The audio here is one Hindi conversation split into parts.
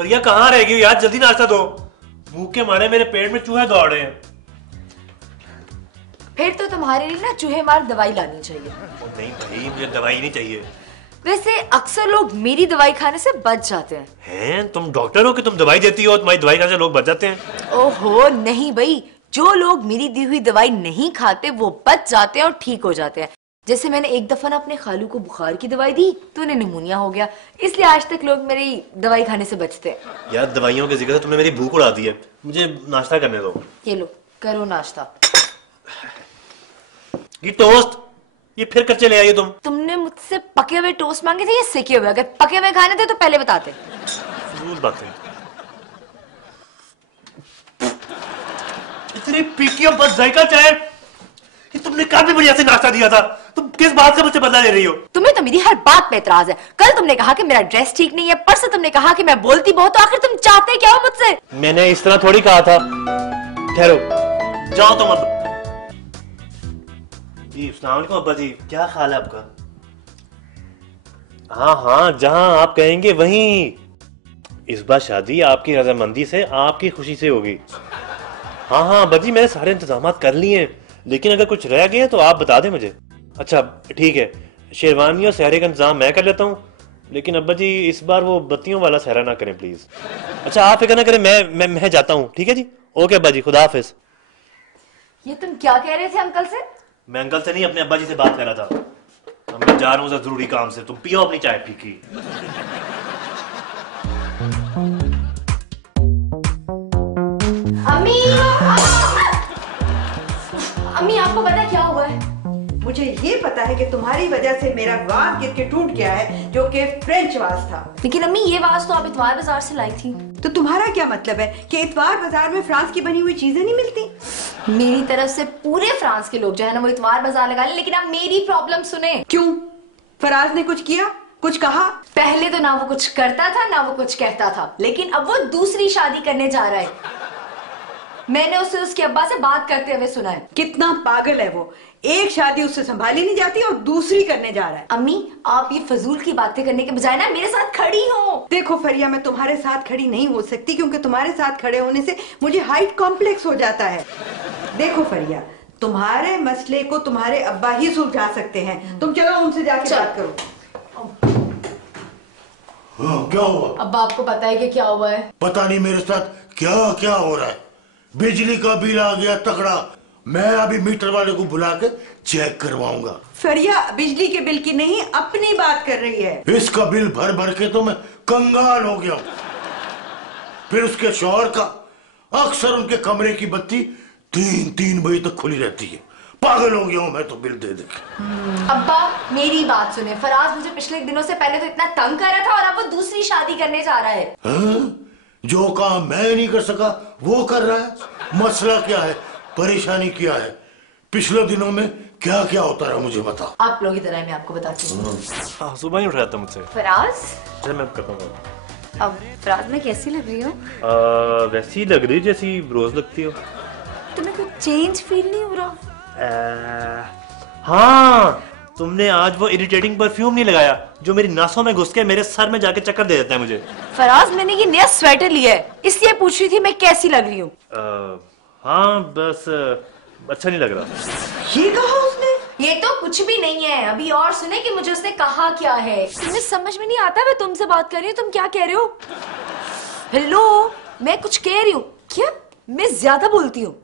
फरिया कहाँ रह गई यार, जल्दी नाश्ता दो, भूख के मारे मेरे पेट में चूहे दौड़ रहे हैं। फिर तो तुम्हारे लिए ना चूहे मार दवाई लानी चाहिए। नहीं भाई, मुझे दवाई नहीं चाहिए। वैसे अक्सर लोग मेरी दवाई खाने से बच जाते हैं। हैं तुम डॉक्टर हो कि तुम दवाई देती हो, तुम्हारी दवाई खाने से लोग बच जाते हैं? ओहो नहीं भाई, जो लोग मेरी दी हुई दवाई नहीं खाते वो बच जाते हैं और ठीक हो जाते हैं। जैसे मैंने एक दफा ना अपने खालू को बुखार की दवाई दी तो उन्हें निमोनिया हो गया, इसलिए आज तक लोग मेरी दवाई खाने से बचते हैं। यार दवाइयों के जिक्र से तुमने मेरी भूख उड़ा दी है, मुझे नाश्ता करने दो। ये लो करो नाश्ता। ये टोस्ट, ये फिर कच्चे ले आई तुम। तुमने मुझसे पके हुए टोस्ट मांगे थे या सेके हुए? अगर पके हुए खाने थे तो पहले बताते। फजूल बातें। इतनी फीकी और बस जायका चाय, ये तुमने काफी बढ़िया से नाश्ता दिया था, तुम किस बात से मुझसे बदला ले रही हो? तुम्हें तो मेरी हर बात पे एतराज है। कल तुमने कहा कि मेरा ड्रेस ठीक नहीं है, परसों तुमने कहा कि मैं बोलती बहुत, तो आखिर तुम चाहते क्या हो मुझसे? मैंने इस तरह थोड़ी कहा था। ठहरो, जाओ तुम अब। जी अस्सलाम वालेकुम अब्बा जी, क्या ख्याल है आपका? हाँ हाँ, जहां आप कहेंगे वहीं। इस बार शादी आपकी रजामंदी से, आपकी खुशी से होगी। हाँ हाँ अब्बा जी, मैंने सारे इंतजाम कर लिए हैं, लेकिन अगर कुछ रह गया तो आप बता दें मुझे। अच्छा ठीक है, शेरवानी और सहरे का इंतजाम मैं कर लेता हूँ, लेकिन अब्बा जी इस बार वो बत्तियों वाला सहरा ना करें प्लीज। अच्छा आप फिक्र ना करें, मैं जाता हूँ। ठीक है जी, ओके अब्बा जी, खुदा हाफिज। ये तुम क्या कह रहे थे अंकल से? मैं अंकल से नहीं, अपने अब्बा जी से बात कर रहा था। अब मैं जा रहा हूँ जरूरी काम से, तुम पियो अपनी चाय फीकी। अम्मी आपको पता क्या हुआ है? मुझे ये पता है कि तुम्हारी वजह से मेरा वाज गिर के टूट गया है, जो कि फ्रेंच वाज था। लेकिन अम्मी ये वाज तो आप इतवार बाजार से लाई थी। तो तुम्हारा क्या मतलब है कि इतवार बाजार में फ्रांस की बनी हुई चीजें नहीं मिलती? मेरी तरफ से पूरे फ्रांस के लोग जो है ना वो इतवार बाजार लगा ले, लेकिन आप मेरी प्रॉब्लम सुने। क्यों? फराज ने कुछ किया, कुछ कहा? पहले तो ना वो कुछ करता था ना वो कुछ कहता था, लेकिन अब वो दूसरी शादी करने जा रहा है। मैंने उसे उसके अब्बा से बात करते हुए सुना है। कितना पागल है वो, एक शादी उससे संभाली नहीं जाती और दूसरी करने जा रहा है। अम्मी आप ये फजूल की बातें करने के बजाय ना मेरे साथ खड़ी हो। देखो फरिया, मैं तुम्हारे साथ खड़ी नहीं हो सकती, क्योंकि तुम्हारे साथ खड़े होने से मुझे हाइट कॉम्प्लेक्स हो जाता है। देखो फरिया, तुम्हारे मसले को तुम्हारे अब्बा ही सुलझा सकते हैं, तुम चलो उनसे जाके बात करो। हाँ, क्या हुआ? अब्बा आपको पता है कि क्या हुआ है? पता नहीं मेरे साथ क्या क्या हो रहा है। बिजली का बिल आ गया तगड़ा, मैं अभी मीटर वाले को बुला के चेक करवाऊंगा। फरिया बिजली के बिल की नहीं, अपनी बात कर रही है। इसका बिल भर भर के तो मैं कंगाल हो गया हूं। फिर उसके शौहर का अक्सर उनके कमरे की बत्ती 3-3 बजे तक खुली रहती है। पागल हो गया हूं मैं तो बिल दे दे के। अब्बा मेरी बात सुने, फराज मुझे पिछले दिनों से पहले तो इतना तंग कर रहा था और अब वो दूसरी शादी करने जा रहा है। हाँ? जो काम मैं नहीं कर सका वो कर रहा है। मसला क्या है, परेशानी क्या है, पिछले दिनों में क्या क्या होता रहा मुझे बता। आप लोग इधर आए, मैं आपको बताती हूँ। हाँ सुबह ही उठ रहा था मुझसे। फराज चल मैं करता हूँ। अब फराज में कैसी लग रही हो? वैसी लग रही जैसी रोज लगती हो। तुम्हें कुछ चेंज फील नहीं हो रहा? हाँ, तुमने आज वो इरिटेटिंग परफ्यूम नहीं लगाया जो मेरी नासों में घुस के मेरे सर में जाके चक्कर दे देता है मुझे। फराज मैंने ये नया स्वेटर लिया है, इसलिए पूछ रही थी मैं कैसी लग रही हूँ। हाँ बस अच्छा नहीं लग रहा। ये कहा उसने? ये तो कुछ भी नहीं है, अभी और सुने कि मुझे उसने कहा क्या है। तुम्हें समझ में नहीं आता, मैं तुमसे बात कर रही हूँ, तुम क्या कह रहे हो? हेलो, मैं कुछ कह रही हूँ क्या? मैं ज्यादा बोलती हूँ?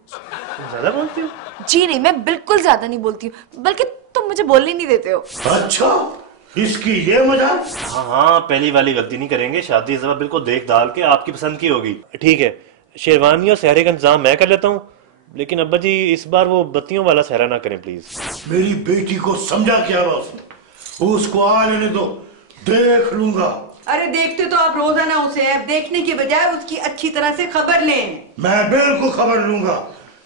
ज्यादा बोलती हूँ? जी नहीं, मैं बिल्कुल ज्यादा नहीं बोलती हूँ, बल्कि तुम मुझे बोलने नहीं देते हो। अच्छा, इसकी ये मजाक? हाँ हाँ, पहली वाली गलती नहीं करेंगे, शादी इस बार बिल्कुल देख दाल के आपकी पसंद की होगी। ठीक है, शेरवानी और सहरे का इंतजाम मैं कर लेता हूँ, लेकिन अब्बा जी इस बार वो बत्तियों वाला सहरा ना करें प्लीज। मेरी बेटी को समझा क्या हुआ उसने? उसको आ लेने दो, देख लूंगा। अरे देखते तो आप रोजाना उसे, अब देखने के बजाय उसकी अच्छी तरह से खबर लें। मैं बिल्कुल खबर लूंगा,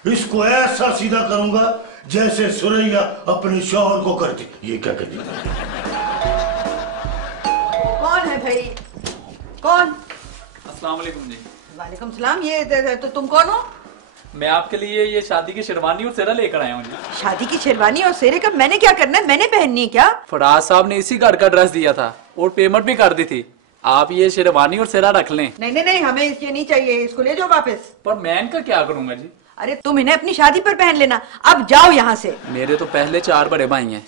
इसको ऐसा सीधा करूंगा जैसे सुरैया अपने शौहर को करती। ये क्या कहती? कौन है भाई? कौन? अस्सलाम वालेकुम जी। वालेकुम सलाम। ये तो तुम कौन हो? मैं आपके लिए ये शादी की शेरवानी और सेहरा लेकर आया हूँ जी। शादी की शेरवानी और सेहरे का मैंने क्या करना है? मैंने पहननी है क्या? फराज साहब ने इसी घर का ड्रेस दिया था और पेमेंट भी कर दी थी, आप ये शेरवानी और सेरा रख लें। नहीं नहीं नहीं, हमें ये नहीं चाहिए, इसको ले जाओ वापस। पर मैं इनका क्या करूंगा जी? अरे तुम इन्हें अपनी शादी पर पहन लेना, अब जाओ यहाँ से। मेरे तो पहले 4 बड़े भाई हैं,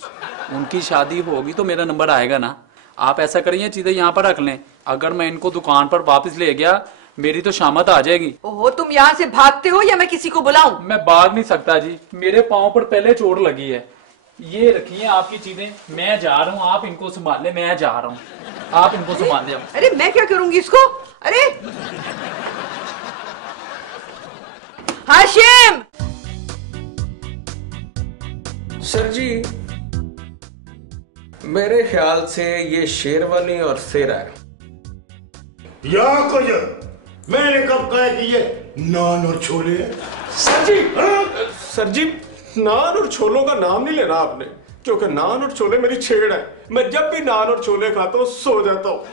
उनकी शादी होगी तो मेरा नंबर आएगा ना। आप ऐसा करिए, चीजें यहाँ पर रख लें। अगर मैं इनको दुकान पर वापस ले गया, मेरी तो शामत आ जाएगी। ओहो, तुम यहाँ से भागते हो या मैं किसी को बुलाऊं? मैं भाग नहीं सकता जी, मेरे पाँव पर पहले चोट लगी है। ये रखिए आपकी चीजें, मैं जा रहा हूँ, आप इनको संभाल ले। मैं जा रहा हूँ, आप इनको संभाल ले। अरे मैं क्या करूंगी इसको? अरे हाशिम! सर जी, मेरे ख्याल से ये शेरवानी और सेरा है। या कुछ मैंने कब कहा कि ये नान और छोले हैं? सर जी, सर जी, नान और छोलों का नाम नहीं लेना आपने, क्योंकि नान और छोले मेरी छेड़ है। मैं जब भी नान और छोले खाता हूँ सो जाता हूँ।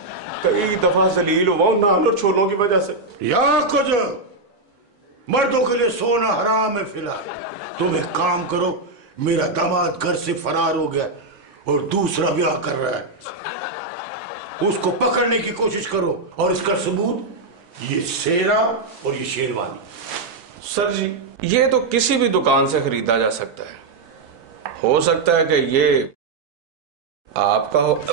कई दफा जलील हुआ हूँ नान और छोलों की वजह से। या कुछ मर्दों के लिए सोना हराम है फिलहाल। तुम एक काम करो, मेरा दामाद घर से फरार हो गया और दूसरा ब्याह कर रहा है, उसको पकड़ने की कोशिश करो और इसका सबूत ये सेरा और ये शेरवानी। सर जी, ये तो किसी भी दुकान से खरीदा जा सकता है। हो सकता है कि ये आपका हो,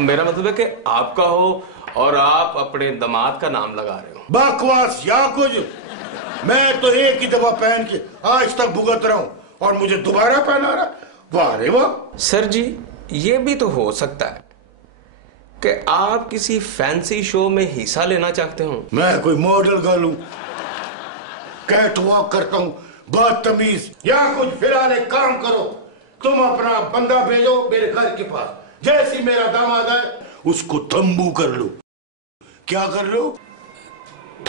मेरा मतलब है कि आपका हो और आप अपने दामाद का नाम लगा रहे हो। बकवास या कुछ, मैं तो एक ही दफा पहन के आज तक भुगत रहा हूं और मुझे दोबारा पहना रहा। वाह रे वाह। सर जी, ये भी तो हो सकता है कि आप किसी फैंसी शो में हिस्सा लेना चाहते हो। मैं कोई मॉडल गर्ल हूं, कैट वॉक करता हूं, बदतमीज। या कुछ फिलहाल एक काम करो, तुम अपना बंदा भेजो मेरे घर के पास, जैसी मेरा दामाद आए उसको तंबू कर लो। क्या कर लो?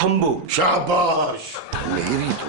थंबू। शाबाश। मेरी तो